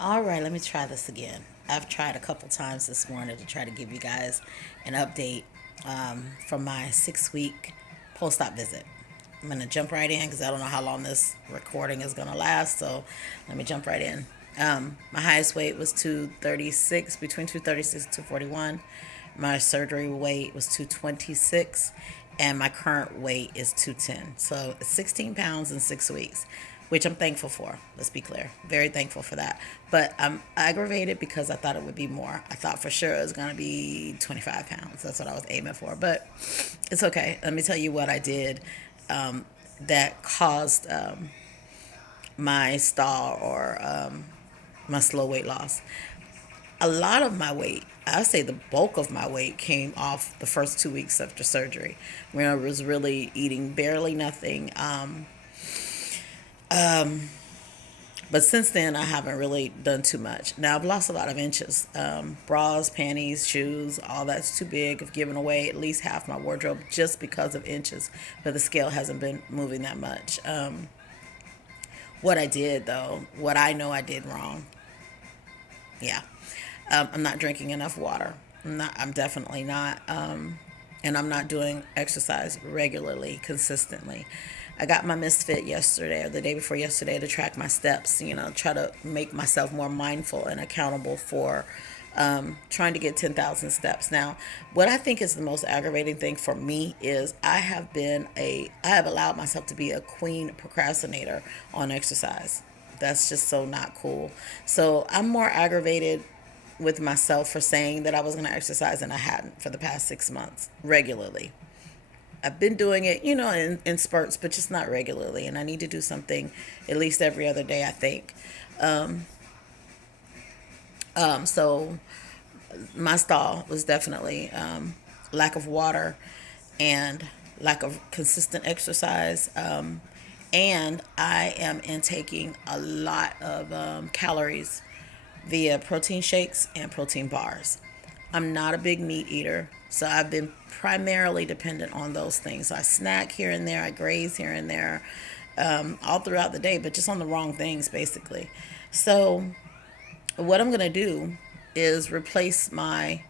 All right, let me try this again. I've tried a couple times this morning to try to give you guys an update from my 6 week post op visit. I'm going to jump right in because I don't know how long this recording is going to last. So let me jump right in. My highest weight was 236, between 236 and 241. My surgery weight was 226, and my current weight is 210. So it's 16 pounds in 6 weeks, which I'm thankful for. Let's be clear. Very thankful for that. But I'm aggravated because I thought it would be more. I thought for sure it was going to be 25 pounds. That's what I was aiming for. But it's okay. Let me tell you what I did that caused my stall or my slow weight loss. A lot of my weight, I say the bulk of my weight, came off the first 2 weeks after surgery, when I was really eating barely nothing. But since then, I haven't really done too much. Now, I've lost a lot of inches. Bras, panties, shoes, all that's too big. I've given away at least half my wardrobe just because of inches, but the scale hasn't been moving that much. What I did, though, what I know I did wrong, yeah. I'm not drinking enough water. I'm definitely not. And I'm not doing exercise regularly, consistently. I got my Misfit yesterday or the day before yesterday to track my steps, try to make myself more mindful and accountable for trying to get 10,000 steps. Now, what I think is the most aggravating thing for me is I have allowed myself to be a queen procrastinator on exercise. That's just so not cool. So I'm more aggravated with myself for saying that I was going to exercise and I hadn't for the past 6 months regularly. I've been doing it, in spurts, but just not regularly. And I need to do something at least every other day, I think. So my stall was definitely lack of water and lack of consistent exercise. And I am intaking a lot of calories via protein shakes and protein bars. I'm not a big meat eater, so I've been primarily dependent on those things. So I snack here and there, I graze here and there, all throughout the day, but just on the wrong things, basically. So what I'm going to do is replace my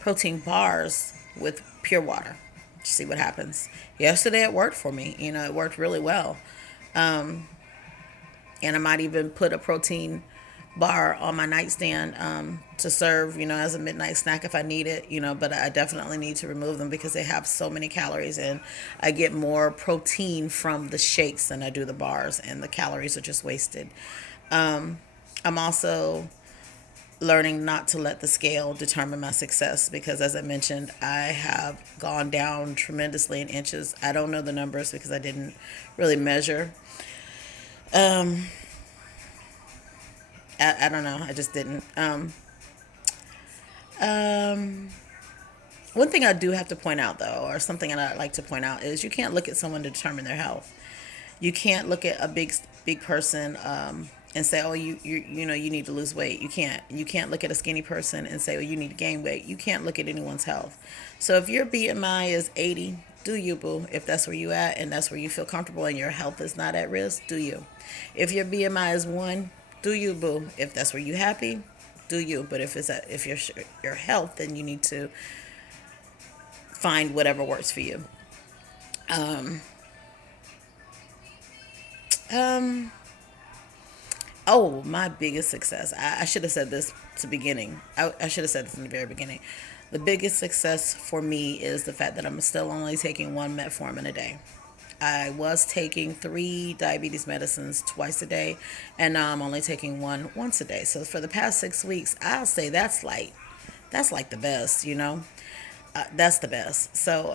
protein bars with pure water. See what happens. Yesterday it worked for me. It worked really well. And I might even put a protein bar on my nightstand to serve, as a midnight snack if I need it, but I definitely need to remove them because they have so many calories and I get more protein from the shakes than I do the bars, and the calories are just wasted. I'm also learning not to let the scale determine my success because, as I mentioned, I have gone down tremendously in inches. I don't know the numbers because I didn't really measure. Um, I don't know. I just didn't. Um, One thing I do have to point out, though, or something that I'd like to point out, is you can't look at someone to determine their health. You can't look at a big person and say, oh, you need to lose weight. You can't. You can't look at a skinny person and say, oh, you need to gain weight. You can't look at anyone's health. So if your BMI is 80, do you, boo? If that's where you at and that's where you feel comfortable and your health is not at risk, do you? If your BMI is 1, do you, boo? If that's where you happy, do you? But if your health, then you need to find whatever works for you. Um, um, oh, my biggest success. I should have said this to the beginning. I should have said this in the very beginning. The biggest success for me is the fact that I'm still only taking one metformin a day. I was taking 3 diabetes medicines twice a day, and now I'm only taking one once a day. So for the past 6 weeks, I'll say that's like the best. That's the best. So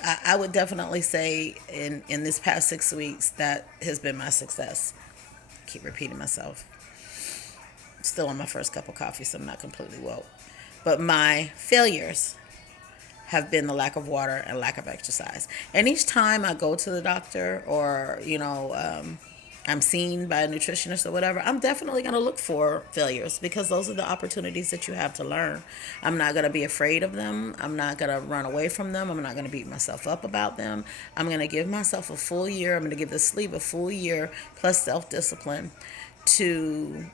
I would definitely say in this past 6 weeks that has been my success. Keep repeating myself. Still on my first cup of coffee, so I'm not completely woke. But my failures have been the lack of water and lack of exercise. And each time I go to the doctor or I'm seen by a nutritionist or whatever, I'm definitely going to look for failures because those are the opportunities that you have to learn. I'm not going to be afraid of them. I'm not going to run away from them. I'm not going to beat myself up about them. I'm going to give myself a full year. I'm going to give the sleep a full year plus self-discipline to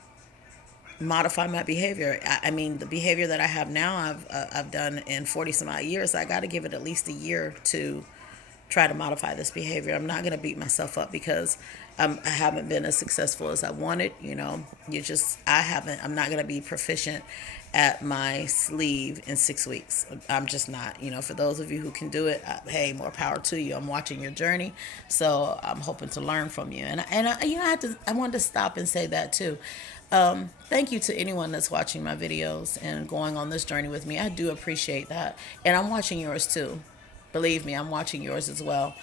modify my behavior. I mean, the behavior that I have now, I've done in 40 some odd years. I got to give it at least a year to try to modify this behavior. I'm not going to beat myself up because I haven't been as successful as I wanted. I'm not going to be proficient at my sleeve in 6 weeks. I'm just not. For those of you who can do it, hey, more power to you. I'm watching your journey, so I'm hoping to learn from you. I wanted to stop and say that too. Thank you to anyone that's watching my videos and going on this journey with me. I do appreciate that, and I'm watching yours too. Believe me, I'm watching yours as well.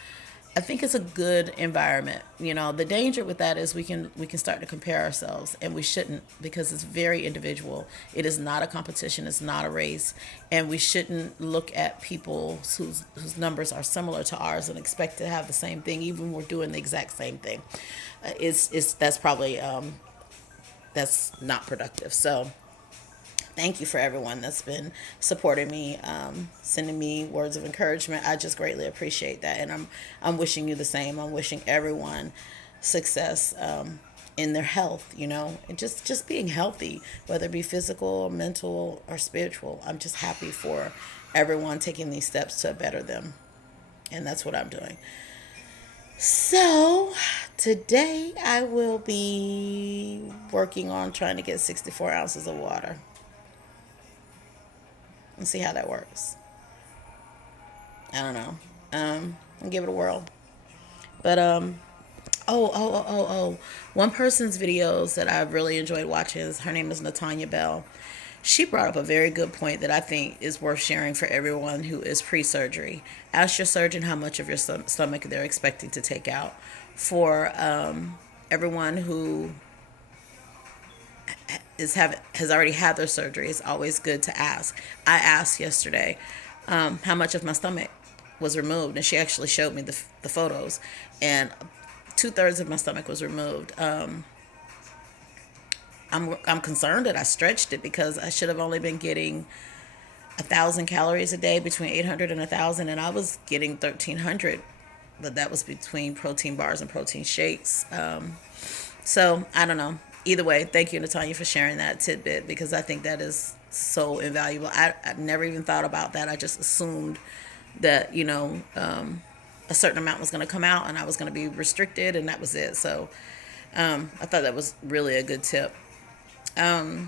I think it's a good environment. The danger with that is we can start to compare ourselves, and we shouldn't, because it's very individual. It is not a competition. It's not a race, and we shouldn't look at people whose numbers are similar to ours and expect to have the same thing, even when we're doing the exact same thing. That's probably that's not productive. So thank you for everyone that's been supporting me, sending me words of encouragement. I just greatly appreciate that, and I'm wishing you the same. I'm wishing everyone success in their health, and just being healthy, whether it be physical, mental, or spiritual. I'm just happy for everyone taking these steps to better them, and that's what I'm doing. So today I will be working on trying to get 64 ounces of water and see how that works. I don't know. I'll give it a whirl. But one person's videos that I've really enjoyed watching is, her name is Natanya Bell. She brought up a very good point that I think is worth sharing for everyone who is pre-surgery. Ask your surgeon how much of your stomach they're expecting to take out. For everyone who has already had their surgery, it's always good to ask. I asked yesterday how much of my stomach was removed, and she actually showed me the photos, and 2/3 of my stomach was removed. I'm concerned that I stretched it, because I should have only been getting 1,000 calories a day, between 800 and 1,000, and I was getting 1,300, but that was between protein bars and protein shakes. So I don't know. Either way, thank you, Natanya, for sharing that tidbit, because I think that is so invaluable. I've never even thought about that. I just assumed that, a certain amount was going to come out and I was going to be restricted, and that was it. So I thought that was really a good tip. I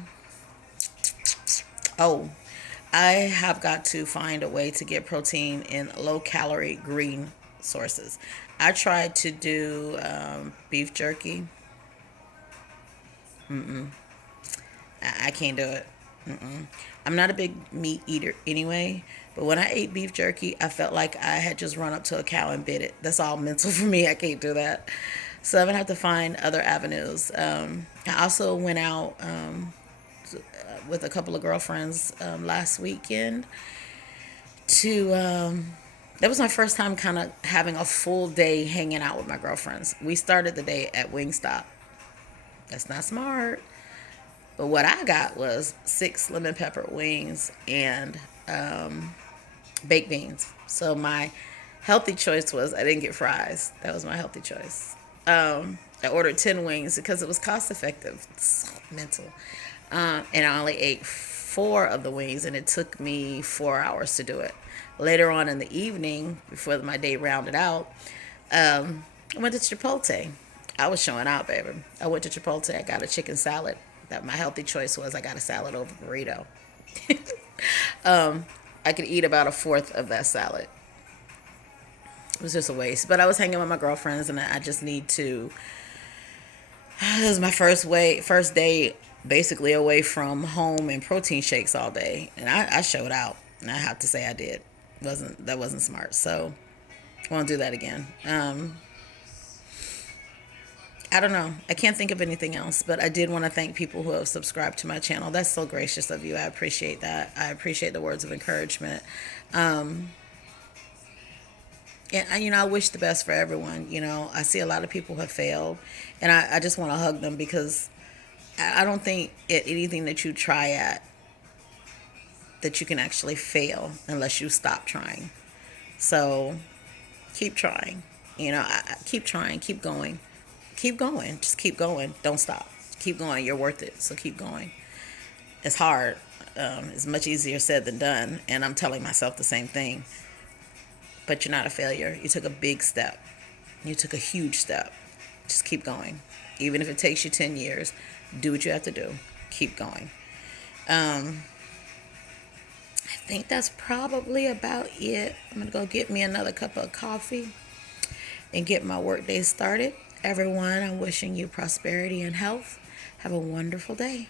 have got to find a way to get protein in low-calorie green sources. I tried to do beef jerky. I can't do it. I'm not a big meat eater anyway, but when I ate beef jerky, I felt like I had just run up to a cow and bit it. That's all mental for me. I can't do that. So I'm going to have to find other avenues. I also went out with a couple of girlfriends last weekend to... that was my first time kind of having a full day hanging out with my girlfriends. We started the day at Wingstop. That's not smart. But what I got was 6 lemon pepper wings and baked beans. So my healthy choice was, I didn't get fries. That was my healthy choice. I ordered 10 wings because it was cost effective. So mental. And I only ate 4 of the wings, and it took me 4 hours to do it. Later on in the evening, before my day rounded out, I went to Chipotle. I was showing out, baby. I went to Chipotle. I got a chicken salad. That my healthy choice was, I got a salad over burrito. I could eat about 1/4 of that salad. It was just a waste. But I was hanging with my girlfriends, and I just need to... It was my first day basically away from home and protein shakes all day. And I showed out. And I have to say I did. That wasn't smart. So I won't do that again. I don't know. I can't think of anything else, but I did want to thank people who have subscribed to my channel. That's so gracious of you. I appreciate that. I appreciate the words of encouragement. And I wish the best for everyone. I see a lot of people have failed, and I just want to hug them because I don't think at anything that you try at that you can actually fail unless you stop trying. So keep trying. Keep trying, keep going, just keep going. Don't stop. Keep going. You're worth it. So keep going. It's hard. It's much easier said than done, and I'm telling myself the same thing. But you're not a failure. You took a big step. You took a huge step. Just keep going. Even if it takes you 10 years, do what you have to do. Keep going. I think that's probably about it. I'm going to go get me another cup of coffee and get my workday started. Everyone, I'm wishing you prosperity and health. Have a wonderful day.